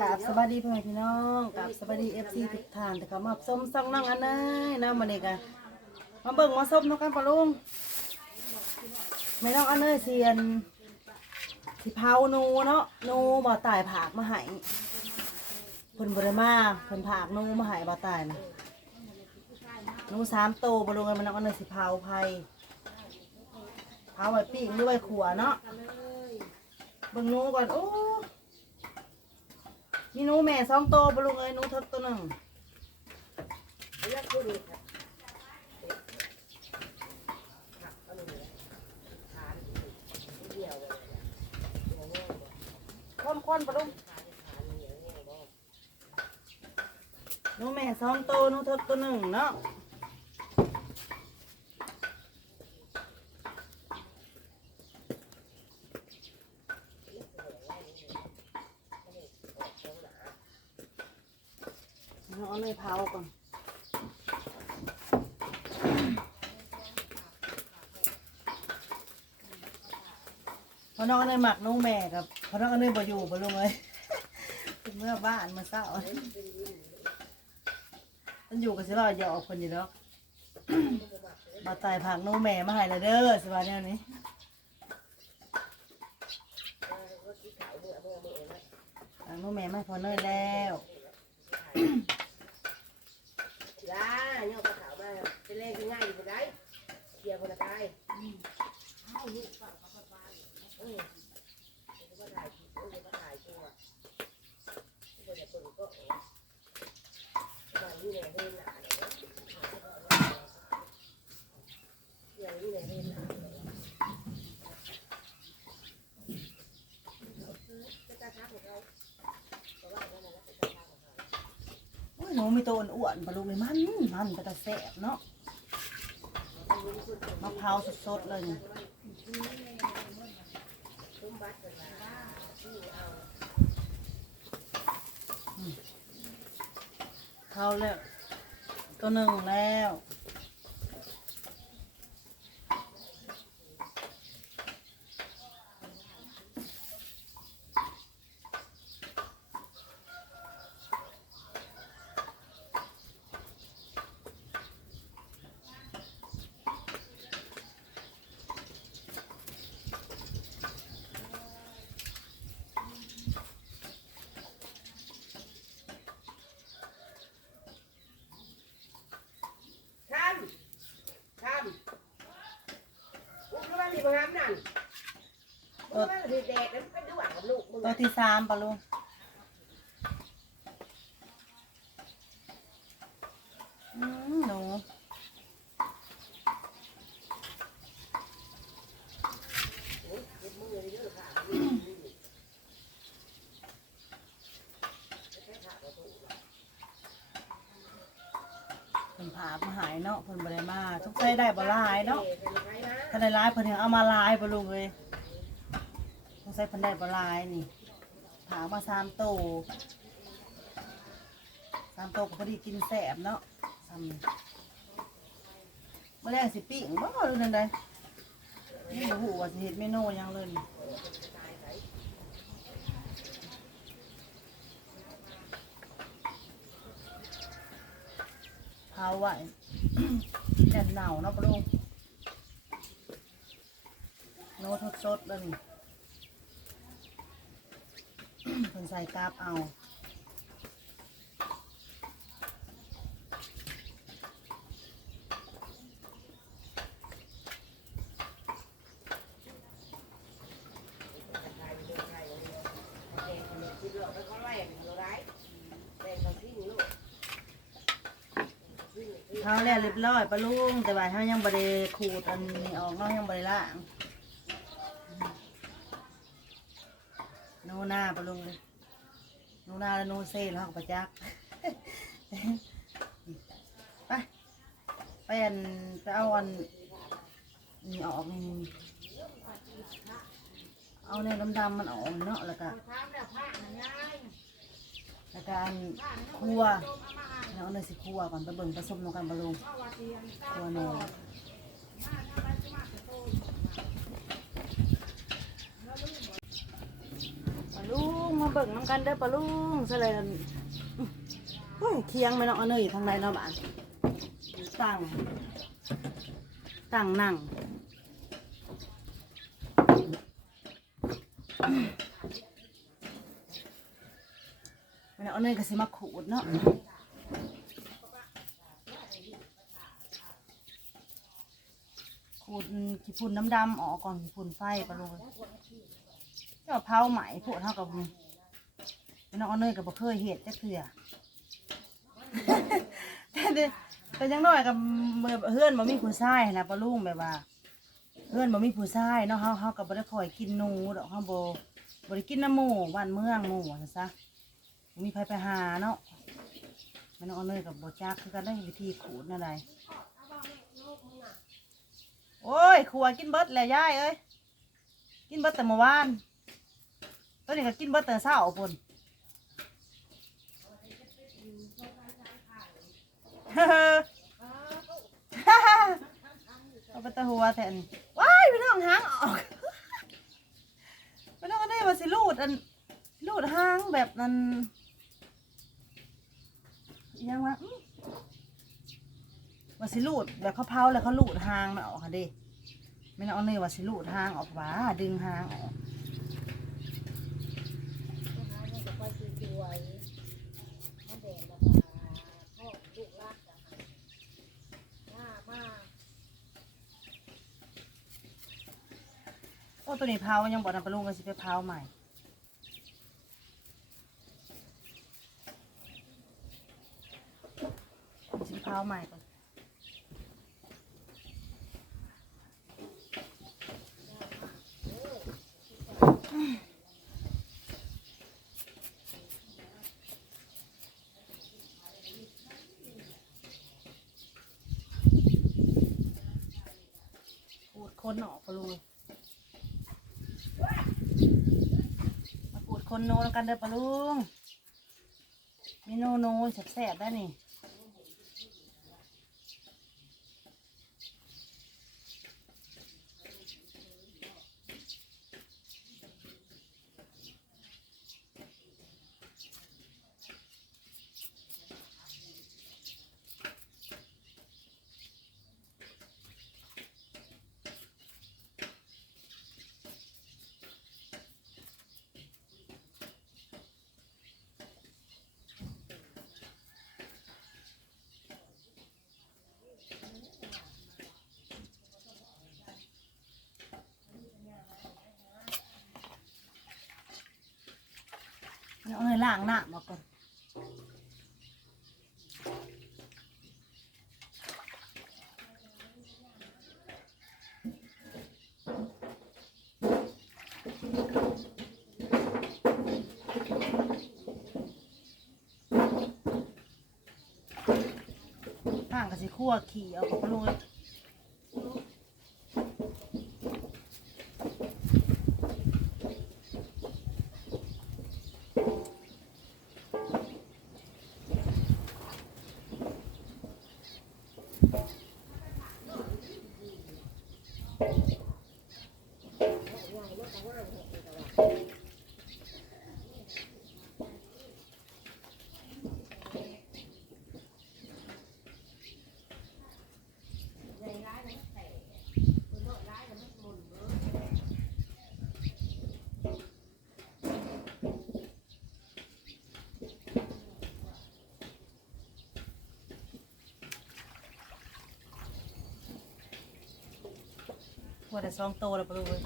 กราบสวัสดีพ่อแม่พี่น้องกราบสวัสดีเอฟซีทุกท่านแต่ก็มาส้มซ่องน้องอันเนยนะมันเอกะมาเบิ่งมาส้มน้องกันปะลุงแม่น้องอันเนยเซียนสิเผาหนูเนาะหนูบ่ตายผากมาให้เพิ่นบ่ได้มาเพิ่นผากหนูมาให้บ่ตายนะหนูสามโตวบ่ลุงม่น้องอันเนยสิเผาไผเผาไว้ปิ้งหรือไว้ขัวเนาะเบิ่งหนูก่อนโอ้ หนูแม่สองตัวบลุงเอ้ยหนูเทดตัวหนึ่งคนคนปลุงหนูแม่สองตัวหนูเทดตัวหนึ่งเนาะเอาเอาเลยเผาก่อนพ อน้องก็เลยหมักน้องแม่กับพอน้องก็เลยบ่อยู่บ่ลงเลยเมื่อบ้านมาเศร้ามันอยู่กับสิว่าอย่าออกคนอยู่แล้วมาตายผักน้องแม่มาให้และเด้อสิว่าแนวนี้ผักน้องแม่ไม่พอเนยแล้ว จ้าเนี่ยกระถามาเป็นเลขง่ายอยู่บ่ได้เกี่ยวบ่ได้เออเดี๋ยวก็ถ่ายคลิปเออเดี๋ยวก็ถ่ายตัวบ่ได้เปิดก็มาอยู่ในเฮือนหลานเนี่ยอย่างอยู่ในเฮือนหลานจะกระทักของเราเพราะว่านั่นแหละเป็นกระทักของเรา โอ้ย หนูมีตัวอ้วนๆปลาลูกเลยมันมันก็จะแสบเนาะมะพร้าวสดๆเลยเป็นว่าที่เอาเข้าแล้วตัวหนึ่งแล้ว ทำทำอุ้มเข้ามาที่บ้า นนั่นอุ้มเข้ามาที่แดกแล้วไปดูอะลูกมึงตัวที่สามปลาลูกอืมหนูเก็บมือเลยเด้อค่ะใช้ขาประตูเพิ่นผากมาหายเนาะเพิ่นบ่ได้มาทุกใจได้บ่หลายเนาะเป็นไงนะ ถ้าได้หลายเพิ่นยังเอามาหลายปลาลูกเลยทุกใจเพิ่นได้บ่หลายนี่ผากมาสามโตสามโตก็พอดีกินแสบเนาะซ้ำนี่อแมลงสิปิ้งบ่รู้นั่นใดนี่บ่ฮู้ว่าสิเฮ็ดเมนูหยังเลยนี่เผาไว้ แน่นหนาวเนาะปะลุง โน้ตสดๆเลยนี่เพิ่นใส่กราบเอาเขาแดงเขาที่ลูกเผาแล้วเรียบร้อยปะลุงแต่ว่าเฮายังบ่ได้ขูดอันนี้ออกเนาะยังบ่ได้ล้าง นหน้าปลุงเลยโนหน้าแล้วโนเซ่แล้วก็ประจักไปไปอันไปเอาอันนี่ออกนี่เอาเนี่ยดำๆมันออกเนาะแล้วก็แล้วก็อันครัวแล้วเอาเนยสิครัวก่อนไปเบิ่งผสมลงกันบะลุงครัวแหน่บะ ลุงมาเบิ่งน้ำกันเด้อปะลุงซะเลยเฮ้ยเคียงไม่น้องเอาเนยทางใดเนาะบ้านตั้งตั้งนั่งไม่น้องเอาเนยก็สิมาขูดเนาะขูดขี้ฝุ่นน้ำดำออกก่อนขี้ฝุ่นไฟปะลุง เจ้าเผาไหมพวกเท่ากับน้องเอาเนยกับบ่เคยเห็ดจักเถื่อแต่แต่ยังน้อยกับเพื่อนบ่มีผู้ชายนะปะลุงแบบว่า เพื่อนบ่มีผู้ชายเนาะเฮาเฮากับบ่ได้คอยกินนูดอกเฮาบ่บ่ได้กินน้ำหมูบ้านเมืองหมูว่าซะมีไผไปหาเนาะแม่น้องเอาเนยกับบ่จักคือกันได้วิธีขูดนั่นใดโอ้ยขัวกินเบิดแล้วยายเอ้ยกินเบิดแต่เมื่อวาน ตัวนี้ก็กินเบิดแต่เช้าพุ่นเอาไปตะหัวแทนว้ายพี่น้องหางออกพี่น้องก็ได้ว่าสิลูดอันลูดหางแบบนั้นอิหยังวะอื้อว่าสิลูดแบบเขาเผาแล้วเขาลูดหางมันออกค่ะเดิไม่น้องเอาเลยว่าสิลูดหางออกว่าดึงหางออก ตัวนี้เผายังบอกนำปลาลุงกันสิไปเผาใหม่สิเผาใหม่ก่อนพูดคนออกปลาลุง มาปูด คนโนแล้วกันเด้อปะลุงมีโนโนแสบๆได้นี่ ล้างหน้ามาก่อนห่างกับสิคั่วขี่เอากับปลงเลย ว่าแต่ซองโตแล้วปะลูกเลย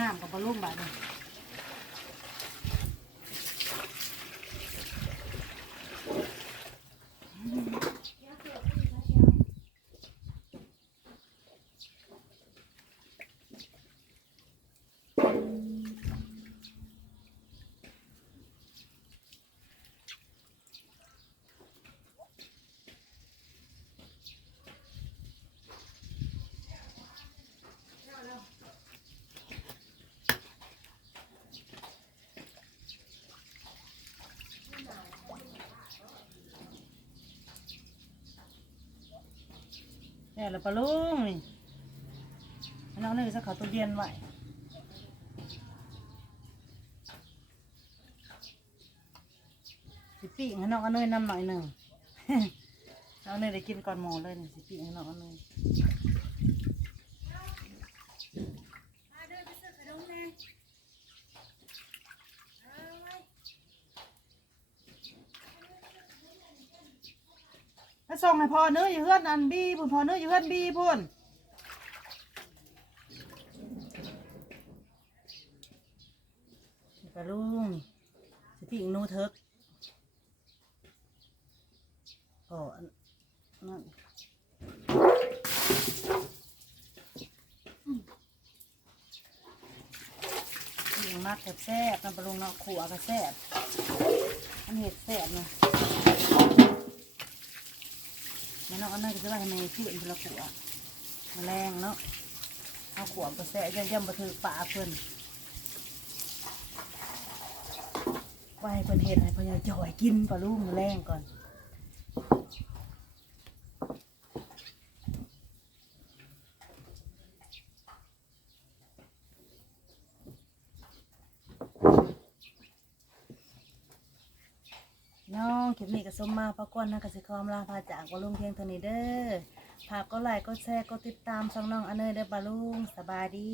น้ำกับบะลุ่มบาดเลย เนี่ละปลาลูกนี่อันน้องนี่จะเขาตัวเย็นไว้สิปีกให้น้องอันเนยนำหน่อยหนึ่ง น้องอนเนยได้กินก่อนหมูเลยนี่สิปีกให้น้องอันเนย ส่งให้พอเนื้ออยู่เฮือนอันบีพุ่นพอเนื้ออยู่เฮือนบีพุ่นปลาลุงสิพี่อิงนูเทิกโอ้อันนั่นพี่อิงมากแซ่บๆน้ำปลาลุงเนาะขัวก็แซ่บอันเห็ดแซ่บนะ แม่น้องอันนั้นก็จะว่าให้แม่ชื่ออินทรขัวแมลงเนาะเอาขวบไปแสะย่ำย่ำบะถือป่าเพิ่นไว้เพิ่นเห็ดให้พ่อใหญ่จ่อยกินปลาลูกแมลงก่อนองคลิปนี้ก็ สมมาพระกวนนะกสิคอมลาพาจากวลาลุงเพียงเท่านี้เด้อฝากก็ไลค์ก็แชร์ก็ติดตามช่องน้องอเนยเด้อปลาลุงสบายดี